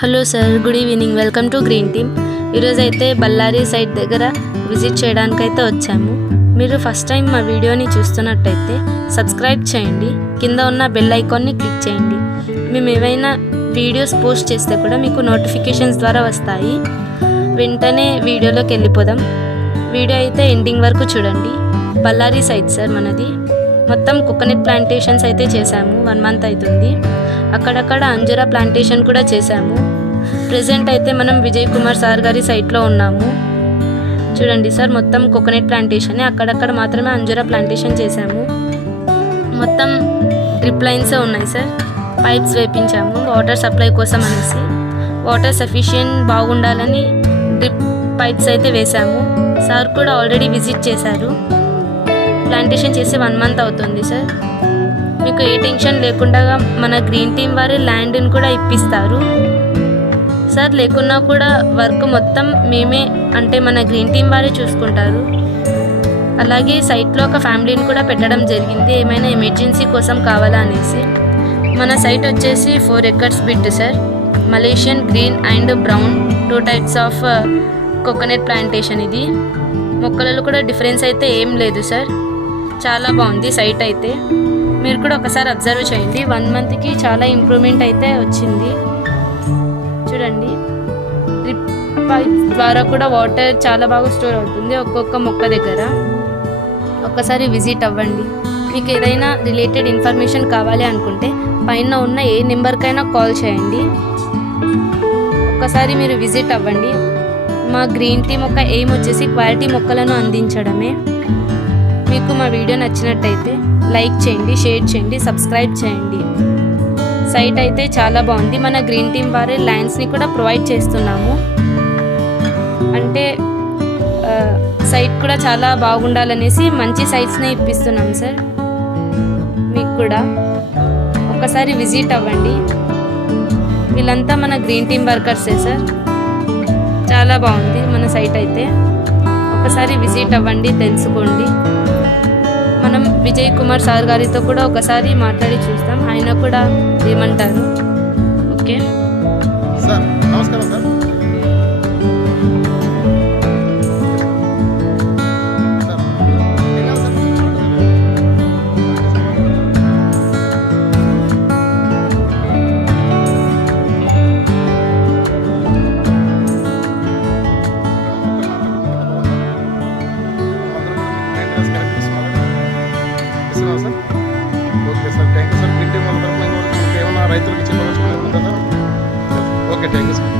Hello sir, good evening. Welcome to green team. ఈరోజు అయితే Ballari site దగ్గర విజిట్ చేయడానికైతే వచ్చాము. మీరు ఫస్ట్ టైం మా వీడియోని చూస్తున్నట్టయితే సబ్స్క్రైబ్ చేయండి, కింద ఉన్న బెల్ ఐకాన్ని క్లిక్ చేయండి. మేము ఏవైనా వీడియోస్ పోస్ట్ చేస్తే కూడా మీకు నోటిఫికేషన్స్ ద్వారా వస్తాయి. వెంటనే వీడియోలోకి వెళ్ళిపోదాం. వీడియో అయితే ఎండింగ్ వరకు చూడండి. బళ్ళారి సైట్ సార్ మనది. మొత్తం కోకోనట్ ప్లాంటేషన్స్ అయితే చేశాము. 1 మంత్ అవుతుంది. అక్కడక్కడ అంజూరా ప్లాంటేషన్ కూడా చేశాము. ప్రెజెంట్ అయితే మనం విజయ్ కుమార్ సార్ గారి సైట్లో ఉన్నాము. చూడండి సార్, మొత్తం కోకోనట్ ప్లాంటేషన్, అక్కడక్కడ మాత్రమే అంజూరా ప్లాంటేషన్ చేశాము. మొత్తం డ్రిప్ లైన్స్ ఉన్నాయి సార్. పైప్స్ వేపించాము వాటర్ సప్లై కోసం అనేసి. వాటర్ సఫిషియెంట్ బాగుండాలని డ్రిప్ పైప్స్ అయితే వేశాము. సార్ కూడా ఆల్రెడీ విజిట్ చేశారు. ప్లాంటేషన్ చేసి 1 మంత్ అవుతుంది సార్. మీకు ఏ టెన్షన్ లేకుండా మన గ్రీన్ టీమ్ వారి ల్యాండ్ని కూడా ఇప్పిస్తారు సార్. లేకున్నా కూడా వర్క్ మొత్తం మేమే, అంటే మన గ్రీన్ టీమ్ వారే చూసుకుంటారు. అలాగే సైట్లో ఒక ఫ్యామిలీని కూడా పెట్టడం జరిగింది, ఏమైనా ఎమర్జెన్సీ కోసం కావాలా అనేసి. మన సైట్ వచ్చేసి 4 acres bit sir. Malaysian green and brown 2 types of coconut plantation. ఇది మొక్కలలో కూడా డిఫరెన్స్ అయితే ఏం లేదు సార్. చాలా బాగుంది సైట్ అయితే. మీరు కూడా ఒకసారి అబ్జర్వ్ చేయండి. 1 మంత్కి చాలా ఇంప్రూవ్మెంట్ అయితే వచ్చింది. చూడండి, డ్రిప్ పైప్ ద్వారా కూడా వాటర్ చాలా బాగా స్టోర్ అవుతుంది ఒక్కొక్క మొక్క దగ్గర. ఒక్కసారి విజిట్ అవ్వండి. మీకు ఏదైనా రిలేటెడ్ ఇన్ఫర్మేషన్ కావాలి అనుకుంటే పైన ఉన్న ఏ నెంబర్కైనా కాల్ చేయండి. ఒక్కసారి మీరు విజిట్ అవ్వండి. మా గ్రీన్ టీమ్ ఒక ఎయిమ్ వచ్చేసి క్వాలిటీ మొక్కలను అందించడమే. మీకు మా వీడియో నచ్చినట్టయితే లైక్ చేయండి, షేర్ చేయండి, సబ్స్క్రైబ్ చేయండి. సైట్ అయితే చాలా బాగుంది. మన గ్రీన్ టీమ్ వారి ల్యాండ్స్ని కూడా ప్రొవైడ్ చేస్తున్నాము. అంటే సైట్ కూడా చాలా బాగుండాలనేసి మంచి సైట్స్ని ఇప్పిస్తున్నాం సార్. మీకు కూడా ఒకసారి విజిట్ అవ్వండి. వీళ్ళంతా మన గ్రీన్ టీమ్ వర్కర్సే సార్. చాలా బాగుంది మన సైట్ అయితే. ఒకసారి విజిట్ అవ్వండి, తెలుసుకోండి. మనం విజయ్ కుమార్ సార్ గారితో కూడా ఒకసారి మాట్లాడి చూస్తాం, ఆయన కూడా ఏమంటారు. ఓకే సార్, నమస్కారం sir. Sir okay sir, thank you sir. Green team వాళ్ళ తరఫున ఏమన్నా రైతులకు చెప్పవచ్చు? Okay, thank you sir.